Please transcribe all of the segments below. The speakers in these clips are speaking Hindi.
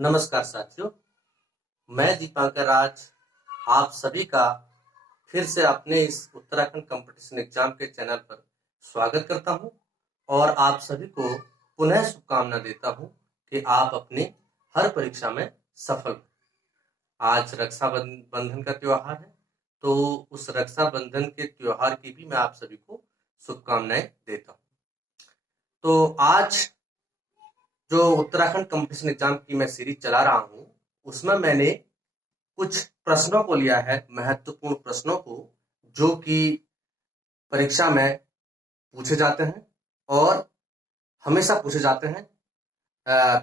नमस्कार साथियों, मैं दीपांकर आज आप सभी का फिर से अपने इस उत्तराखंड कंपटीशन एग्जाम के चैनल पर स्वागत करता हूं और आप सभी को पुनः शुभकामना देता हूं कि आप अपनी हर परीक्षा में सफल हो। आज रक्षाबंधन का त्योहार है, तो उस रक्षाबंधन के त्योहार की भी मैं आप सभी को शुभकामनाएं देता हूं। तो आज जो उत्तराखंड कंपटीशन एग्जाम की मैं सीरीज चला रहा हूं, उसमें मैंने कुछ प्रश्नों को लिया है, महत्वपूर्ण प्रश्नों को, जो कि परीक्षा में पूछे जाते हैं और हमेशा पूछे जाते हैं।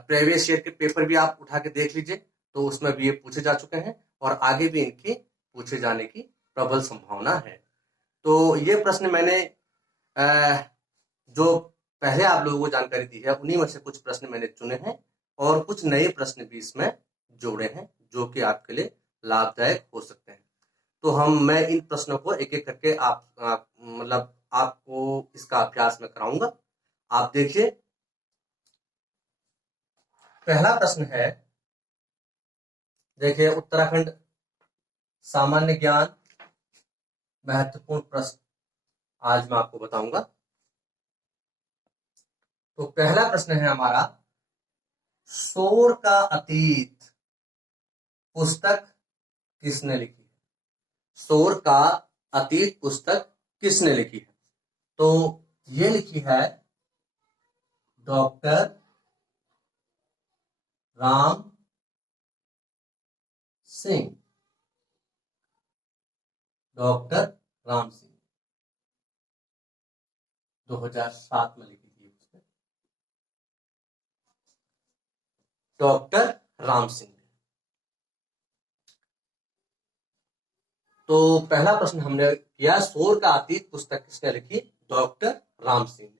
प्रीवियस ईयर के पेपर भी आप उठा के देख लीजिए, तो उसमें भी ये पूछे जा चुके हैं और आगे भी इनके पूछे जाने की प्रबल संभावना है। तो ये प्रश्न मैंने जो पहले आप लोगों को जानकारी दी है, उन्हीं में से कुछ प्रश्न मैंने चुने हैं और कुछ नए प्रश्न भी इसमें जोड़े हैं, जो कि आपके लिए लाभदायक हो सकते हैं। तो मैं इन प्रश्नों को एक एक करके मतलब आपको इसका अभ्यास में कराऊंगा। आप देखिए, पहला प्रश्न है, देखिए, उत्तराखंड सामान्य ज्ञान महत्वपूर्ण प्रश्न आज मैं आपको बताऊंगा। तो पहला प्रश्न है हमारा, शोर का अतीत पुस्तक किसने लिखी है? शोर का अतीत पुस्तक किसने लिखी है? तो ये लिखी है डॉक्टर राम सिंह। डॉक्टर राम सिंह 2007 में लिखी थी उसने, डॉक्टर राम सिंह। तो पहला प्रश्न हमने किया, शोर का अतीत पुस्तक किसने लिखी? डॉक्टर राम सिंह ने।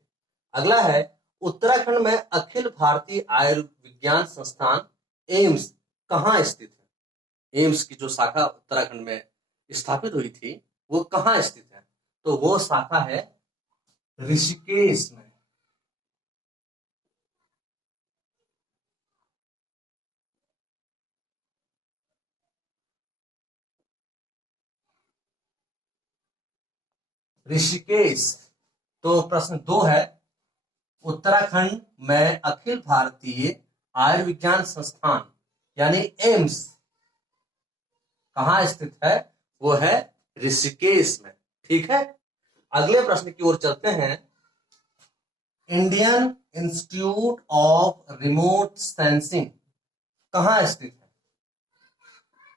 अगला है, उत्तराखंड में अखिल भारतीय आयुर्विज्ञान संस्थान एम्स कहाँ स्थित है? एम्स की जो शाखा उत्तराखंड में स्थापित हुई थी, वो कहाँ स्थित है? तो वो शाखा है ऋषिकेश में। ऋषिकेश। तो प्रश्न 2 है, उत्तराखंड में अखिल भारतीय आयुर्विज्ञान संस्थान यानी एम्स कहाँ स्थित है? वो है ऋषिकेश में। ठीक है, अगले प्रश्न की ओर चलते हैं। Indian institute of remote sensing कहाँ स्थित है?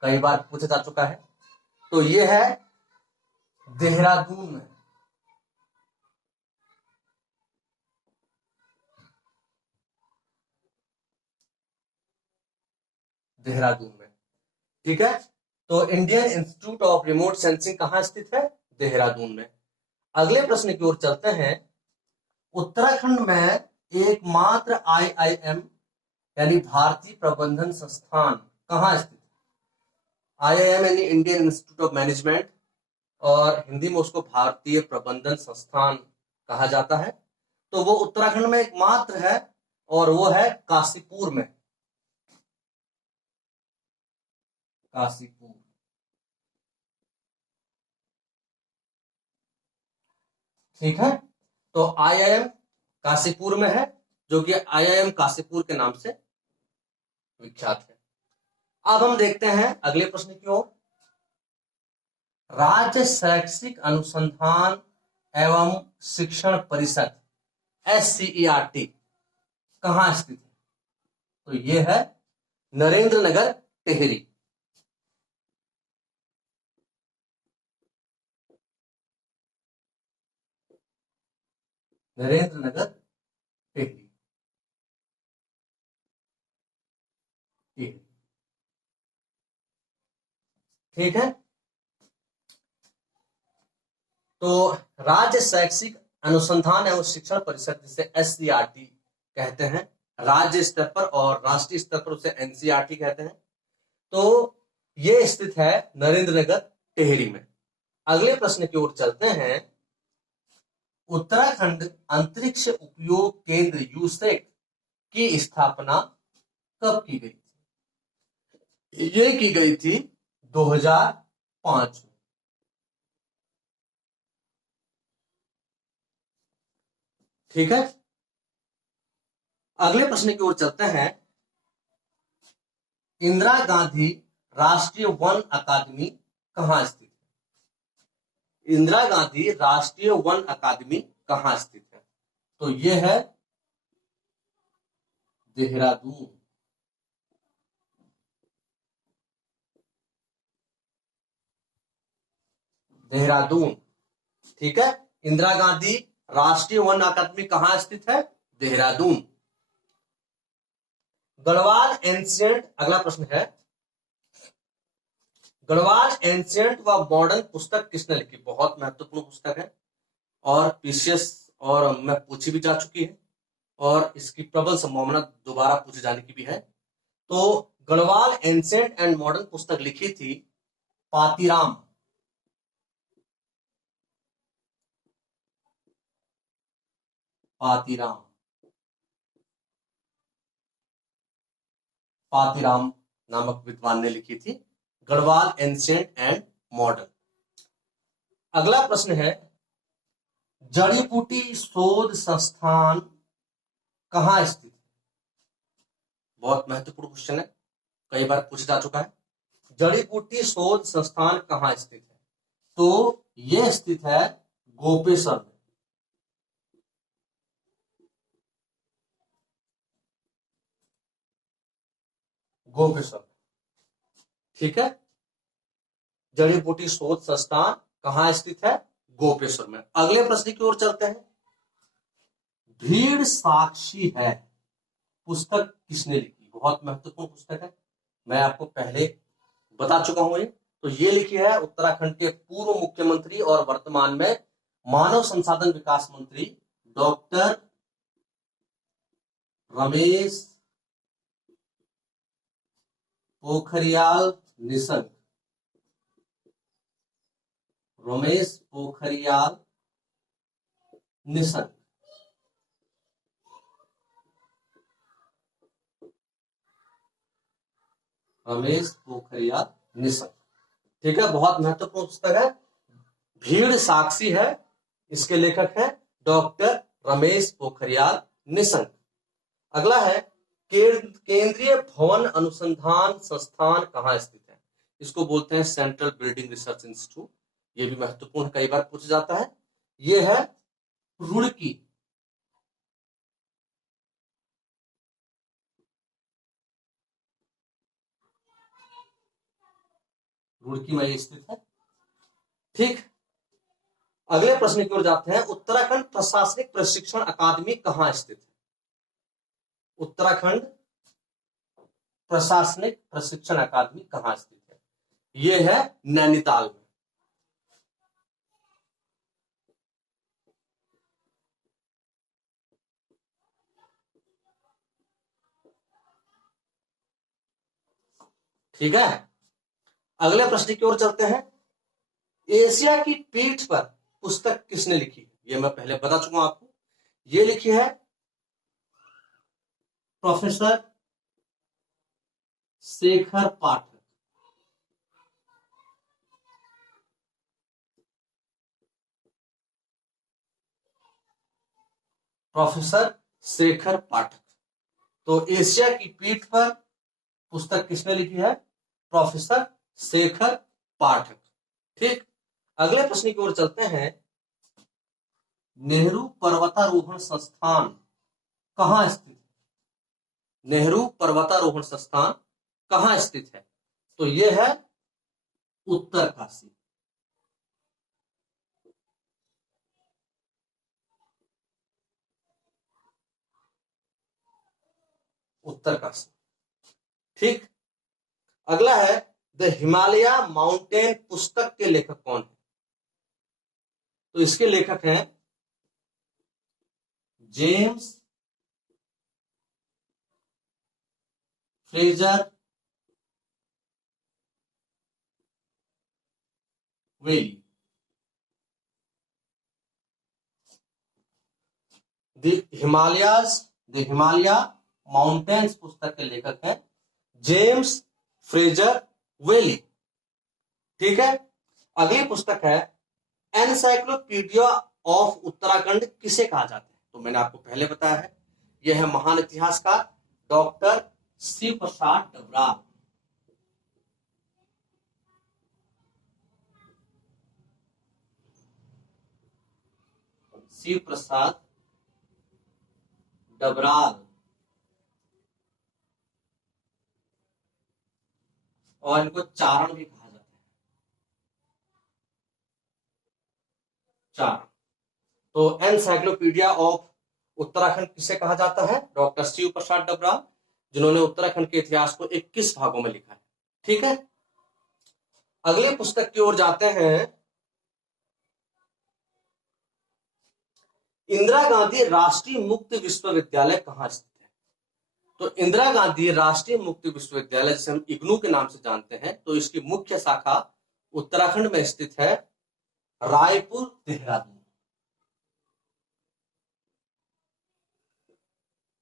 कई बार पूछा जा चुका है। तो ये है देहरादून में। देहरादून में, ठीक है। तो Indian institute of remote sensing कहां स्थित है? देहरादून में। अगले प्रश्न की ओर चलते हैं। उत्तराखंड में एकमात्र आईआईएम यानी भारतीय प्रबंधन संस्थान कहां स्थित है? आईआईएम यानी इंडियन इंस्टीट्यूट ऑफ मैनेजमेंट, और हिंदी में उसको भारतीय प्रबंधन संस्थान कहा जाता है। तो वो उत्तराखंड में एकमात्र है और वो है काशीपुर में। काशीपुर, ठीक है। तो आईआईएम काशीपुर में है, जो कि आईआईएम काशीपुर के नाम से विख्यात है। अब हम देखते हैं अगले प्रश्न की ओर। राज्य शैक्षिक अनुसंधान एवं शिक्षण परिषद SCERT कहां स्थित है? तो ये है नरेंद्र नगर टिहरी। नरेंद्र नगर टिहरी, ठीक है। तो राज्य शैक्षिक अनुसंधान एवं शिक्षण परिषद, जिसे SCERT कहते हैं राज्य स्तर पर, और राष्ट्रीय स्तर पर उसे NCERT कहते हैं। तो ये स्थित है नरेंद्र नगर टिहरी में। अगले प्रश्न की ओर चलते हैं। उत्तराखंड अंतरिक्ष उपयोग केंद्र यूसेक की स्थापना कब की गई? ये की गई थी 2005 में। ठीक है, अगले प्रश्न की ओर चलते हैं। इंदिरा गांधी राष्ट्रीय वन अकादमी कहां स्थित है? इंदिरा गांधी राष्ट्रीय वन अकादमी कहां स्थित है? तो यह है देहरादून। देहरादून, ठीक है। इंदिरा गांधी राष्ट्रीय वन अकादमी कहां स्थित है? देहरादून। गढ़वाल एंशियंट, अगला प्रश्न है, गढ़वाल एंशियंट व मॉडर्न पुस्तक किसने लिखी? बहुत महत्वपूर्ण पुस्तक है और पीसीएस और मैं पूछी भी जा चुकी है और इसकी प्रबल संभावना दोबारा पूछे जाने की भी है। तो गढ़वाल एंशियंट एंड मॉडर्न पुस्तक लिखी थी पातीराम। पातीराम, पातीराम नामक विद्वान ने लिखी थी गढ़वाल एंशियंट एंड मॉडर्न। अगला प्रश्न है, जड़ी बूटी शोध संस्थान कहां स्थित है? बहुत महत्वपूर्ण क्वेश्चन है, कई बार पूछा जा चुका है। जड़ी बूटी शोध संस्थान कहां स्थित है? तो यह स्थित है गोपेश्वर में। गोपेश्वर, ठीक है। जड़ी बूटी शोध संस्थान कहां स्थित है? गोपेश्वर में। अगले प्रश्न की ओर चलते हैं। भीड़ साक्षी है पुस्तक किसने लिखी? बहुत महत्वपूर्ण पुस्तक है, मैं आपको पहले बता चुका हूं ये। तो ये लिखी है उत्तराखंड के पूर्व मुख्यमंत्री और वर्तमान में मानव संसाधन विकास मंत्री डॉक्टर रमेश पोखरियाल निशंक। रमेश पोखरियाल निशंक, रमेश पोखरियाल निशंक, ठीक है। बहुत महत्वपूर्ण पुस्तक है, भीड़ साक्षी है, इसके लेखक है डॉक्टर रमेश पोखरियाल निशंक। अगला है, केंद्रीय भवन अनुसंधान संस्थान कहां स्थित है? इसको बोलते हैं सेंट्रल बिल्डिंग रिसर्च इंस्टीट्यूट। ये भी महत्वपूर्ण, कई बार पूछा जाता है। ये है रुड़की। रुड़की में स्थित है, ठीक। अगले प्रश्न की ओर जाते हैं। उत्तराखंड प्रशासनिक प्रशिक्षण अकादमी कहां स्थित है? उत्तराखंड प्रशासनिक प्रशिक्षण अकादमी कहां स्थित है? यह है नैनीताल में। ठीक है, अगले प्रश्न की ओर चलते हैं। एशिया की पीठ पर पुस्तक किसने लिखी? ये मैं पहले बता चुका हूं आपको। ये लिखी है प्रोफेसर शेखर पाठक। प्रोफेसर शेखर पाठक। तो एशिया की पीठ पर पुस्तक किसने लिखी है? प्रोफेसर शेखर पाठक, ठीक। अगले प्रश्न की ओर चलते हैं। नेहरू पर्वतारोहण संस्थान कहां स्थित है? नेहरू पर्वतारोहण संस्थान कहां स्थित है? तो यह है उत्तरकाशी। उत्तरकाशी, ठीक। अगला है, द हिमालय माउंटेन पुस्तक के लेखक कौन है? तो इसके लेखक हैं James Fraser Valley. The Himalaya mountains पुस्तक के लेखक हैं जेम्स फ्रेजर वेली। ठीक है, अगली पुस्तक है एनसाइक्लोपीडिया ऑफ उत्तराखंड किसे कहा जाता है? तो मैंने आपको पहले बताया है, यह है महान इतिहासकार डॉक्टर शिव प्रसाद डबराल। शिव प्रसाद डबराल, और इनको चारण भी कहा जाता है, चारण। तो एनसाइक्लोपीडिया ऑफ उत्तराखंड किसे कहा जाता है? डॉक्टर शिव प्रसाद डबराल, जिन्होंने उत्तराखंड के इतिहास को 21 भागों में लिखा है। ठीक है, अगली पुस्तक की ओर जाते हैं। इंदिरा गांधी राष्ट्रीय मुक्त विश्वविद्यालय कहां स्थित है? तो इंदिरा गांधी राष्ट्रीय मुक्त विश्वविद्यालय, जिसे हम इग्नू के नाम से जानते हैं, तो इसकी मुख्य शाखा उत्तराखंड में स्थित है, रायपुर देहरादून।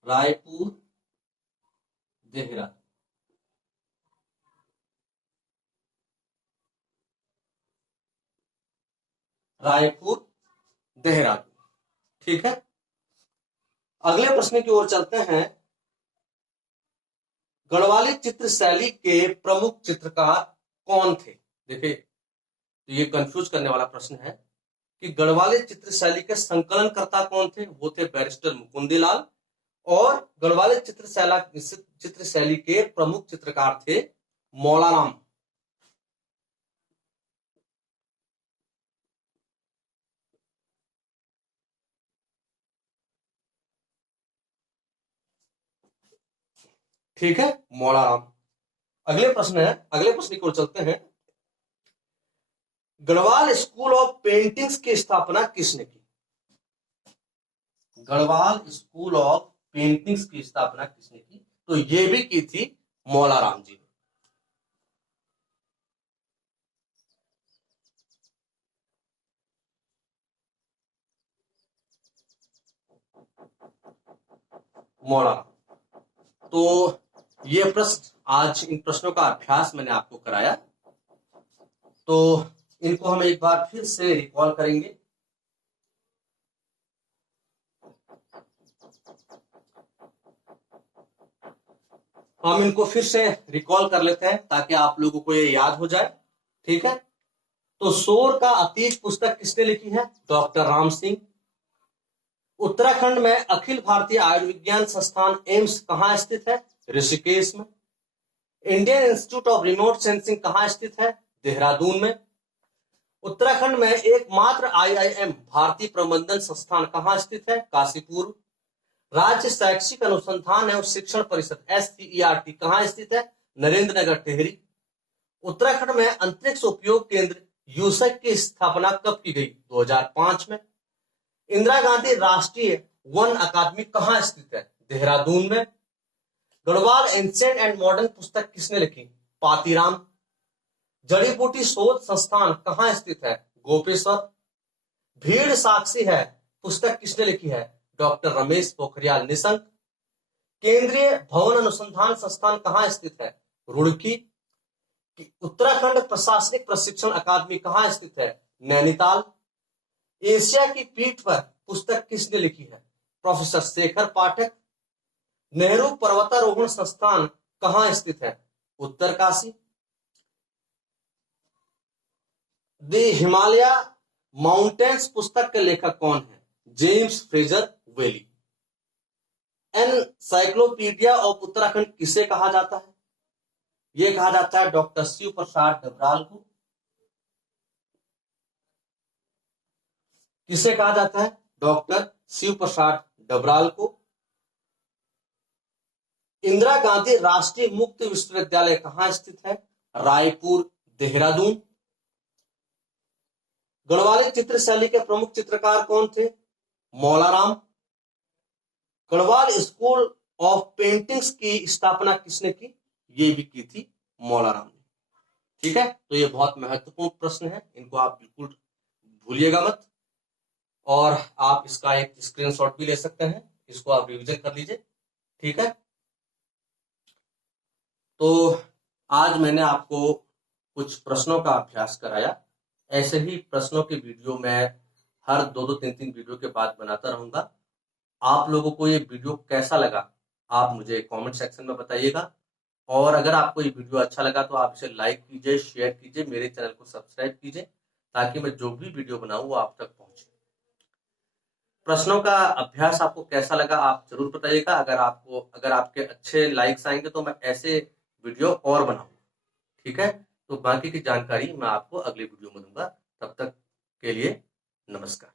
रायपुर देहरादून। रायपुर देहरादून। ठीक है, अगले प्रश्न की ओर चलते हैं। गढ़वाली चित्र शैली के प्रमुख चित्रकार कौन थे? देखिए, तो ये कंफ्यूज करने वाला प्रश्न है कि गढ़वाली चित्र शैली के संकलनकर्ता कौन थे? वो थे बैरिस्टर मुकुंदीलाल, और गढ़वाली चित्र शैली के प्रमुख चित्रकार थे मौलाराम। ठीक है, मौलाराम। अगले प्रश्न की ओर चलते हैं। गढ़वाल स्कूल ऑफ पेंटिंग्स की स्थापना किसने की? गढ़वाल स्कूल ऑफ पेंटिंग्स की स्थापना किसने की? तो ये भी की थी मौलाराम जी ने। मौलाराम। तो ये प्रश्न, आज इन प्रश्नों का अभ्यास मैंने आपको कराया, तो इनको हम एक बार फिर से रिकॉल करेंगे। हम इनको फिर से रिकॉल कर लेते हैं ताकि आप लोगों को ये याद हो जाए। ठीक है, तो शोर का अतीत पुस्तक किसने लिखी है? डॉक्टर राम सिंह। उत्तराखंड में अखिल भारतीय आयुर्विज्ञान संस्थान एम्स कहां स्थित है? ऋषिकेश में। Indian institute of remote sensing कहां स्थित है? देहरादून में। उत्तराखंड में एकमात्र आईआईएम भारतीय प्रबंधन संस्थान कहां स्थित है? काशीपुर। राज्य शैक्षिक अनुसंधान एवं शिक्षण परिषद SCERT कहां स्थित है? नरेंद्र नगर टिहरी। उत्तराखंड में अंतरिक्ष उपयोग केंद्र यूसैक की स्थापना कब की गई? 2005 में। इंदिरा गांधी राष्ट्रीय वन अकादमी कहां स्थित है? देहरादून में। गढ़वाल एंशिएंट एंड मॉडर्न पुस्तक किसने लिखी? पातीराम। जड़ी बूटी शोध संस्थान कहां स्थित है? गोपेश्वर। भीड़ साक्षी है पुस्तक किसने लिखी है? डॉक्टर रमेश पोखरियाल निशंक। केंद्रीय भवन अनुसंधान संस्थान कहां स्थित है? रुड़की। उत्तराखंड प्रशासनिक प्रशिक्षण अकादमी कहां स्थित है? नैनीताल। एशिया की पीठ पर पुस्तक किसने लिखी है? प्रोफेसर शेखर पाठक। नेहरू पर्वतारोहण संस्थान कहां स्थित है? उत्तरकाशी। द हिमालय माउंटेन्स पुस्तक के लेखक कौन है? James Fraser Valley. Encyclopedia of Uttarakhand किसे कहा जाता है? यह कहा जाता है डॉक्टर शिव प्रसाद डबराल को। किसे कहा जाता है? डॉक्टर शिव प्रसाद डबराल को। इंदिरा गांधी राष्ट्रीय मुक्त विश्वविद्यालय कहां स्थित है? रायपुर देहरादून। गढ़वाली चित्र शैली के प्रमुख चित्रकार कौन थे? Maularam. Garhwal school of paintings की स्थापना किसने की? ये भी की थी मौलाराम ने। ठीक है, तो ये बहुत महत्वपूर्ण प्रश्न है, इनको आप बिल्कुल भूलिएगा मत, और आप इसका एक स्क्रीनशॉट भी ले सकते हैं, इसको आप रिवीजन कर लीजिए। ठीक है, तो आज मैंने आपको कुछ प्रश्नों का अभ्यास कराया। ऐसे ही प्रश्नों की वीडियो मैं हर 2-2, 3-3 वीडियो के बाद बनाता रहूंगा। आप लोगों को ये वीडियो कैसा लगा, आप मुझे कमेंट सेक्शन में बताइएगा। और अगर आपको ये वीडियो अच्छा लगा तो आप इसे लाइक कीजिए, शेयर कीजिए, मेरे चैनल को सब्सक्राइब कीजिए, ताकि मैं जो भी वीडियो बनाऊं वो आप तक पहुंचे। प्रश्नों का अभ्यास आपको कैसा लगा आप जरूर बताइएगा। अगर आपके अच्छे लाइक्स आएंगे तो मैं ऐसे वीडियो और बनाऊंगा। ठीक है, तो बाकी की जानकारी मैं आपको अगले वीडियो में दूंगा। तब तक के लिए नमस्कार।